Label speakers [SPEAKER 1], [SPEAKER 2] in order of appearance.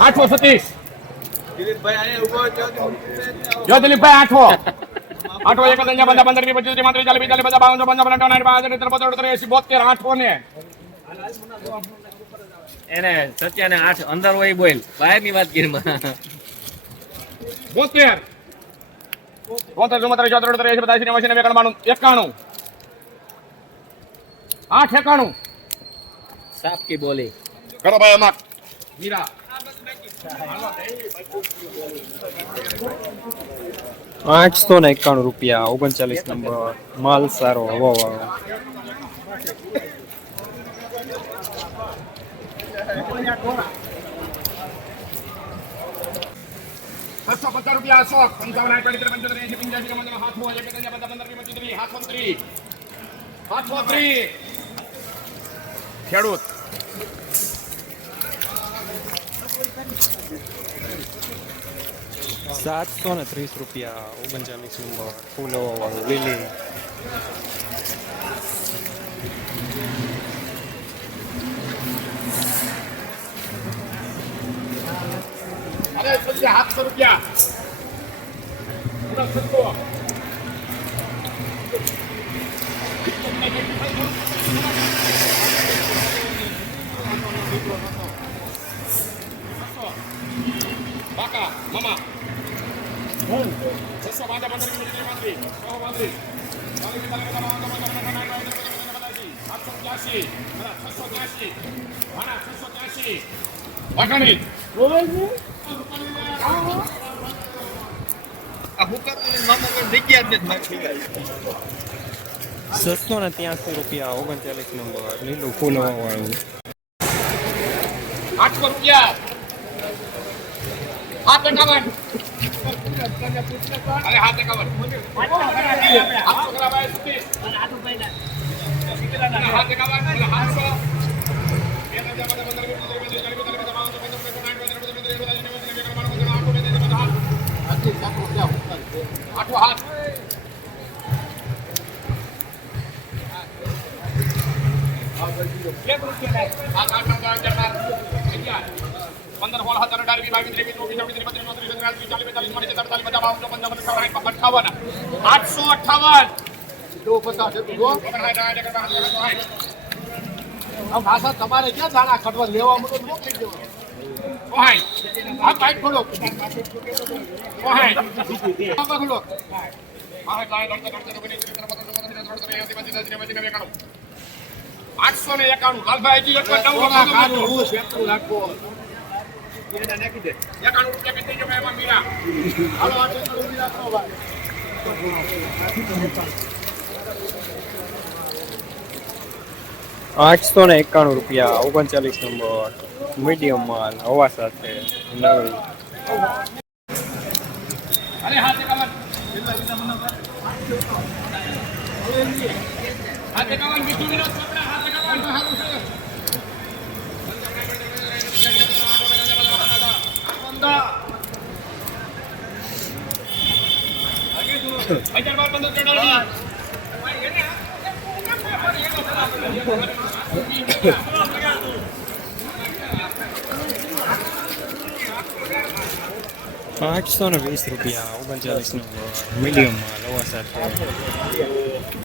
[SPEAKER 1] આઠસો સતીશ. જો દિલીપભાઈ આઠસો આઠસો એક બધા પંદર વીસ પચીસ ત્રીસ ચાલીસ પિસ્તાલીસ બધા બાવન પંદર પંદર સાઠ પાંચ પંદર સત્તર એસી બોતેર આઠસો ને
[SPEAKER 2] એને સત્યાને આઠ અંદર હોય બોલ. બહારની વાત ગીરમાં
[SPEAKER 1] બોતેર. બોતેર ચુમ્મોતેર ચોતેર અડતેર એસી બધા એસી નેવું એકાણું એકાણું. આઠ એકાણું.
[SPEAKER 2] સાપ કી બોલી.
[SPEAKER 1] કરો ભાઈ અમાર.
[SPEAKER 3] આઠસો ને એકાણું રૂપિયા ઓગણચાલીસ નંબર. માલ સારો હવા વાળો
[SPEAKER 1] પચાસ રૂપિયા સો. પંચાવન આઠ પંચોતેર એસી પંચ્યાસી નવ્વાણું હાથમાં એક પંદર વીસ પચીસ ત્રીસ. હાથસો ત્રીસ. ખેડૂત.
[SPEAKER 3] સાતસો ને ત્રીસ રૂપિયા ઓગણચાલીસ નંબર ફૂલ વાળો લીલી.
[SPEAKER 1] સાતસો રૂપિયા. છસો
[SPEAKER 3] ને ત્યાંસી રૂપિયા ઓગણચાલીસ નંબર લીલું ફૂલ હવા વાળું
[SPEAKER 1] આઠસો રૂપિયા. હાથ એકાવન અરે હાથ એકાવન આઠસો કરાવાય સુધી હાથ એકાવન એટલે હાથસો બે હજાર બધા પંદર વીસ ત્રીસ પચીસ ચાલીસ પિસ્તાલીસ પચાસ બાવન પંદર પંદર સાઠ પંદર સોળ સત્તર અઢાર વીસ બાવીસ ત્રેવીસ ચોવીસ ચોવીસ ત્રીસ બત્રીસ ચોત્રીસ ચાલીસ બેતાલીસ ચાલીસ બેતાલીસ પચાસ બાવન પંચાવન અઠાવન અઠાવન આઠસો અઠાવન
[SPEAKER 4] ભાષા તમારે ક્યાં દાણા કાઢવા લેવા મળો મોકલી દેવા
[SPEAKER 1] ઓહાય
[SPEAKER 4] આ. હું
[SPEAKER 1] એકાણું. રૂપિયા કેટલી એમાં મીરા.
[SPEAKER 4] હાલો
[SPEAKER 3] આઠસો ને એકાણું રૂપિયા ઓગણચાલીસ નંબર. મીડિયમ માલ હવા સાથે. નવી
[SPEAKER 1] અરે હાથ એકાવન બીજું વિનોદ
[SPEAKER 3] આઠસો ને વીસ રૂપિયા ઓગણચાલીસ નંબર મીડિયમ માલ હવા સાથે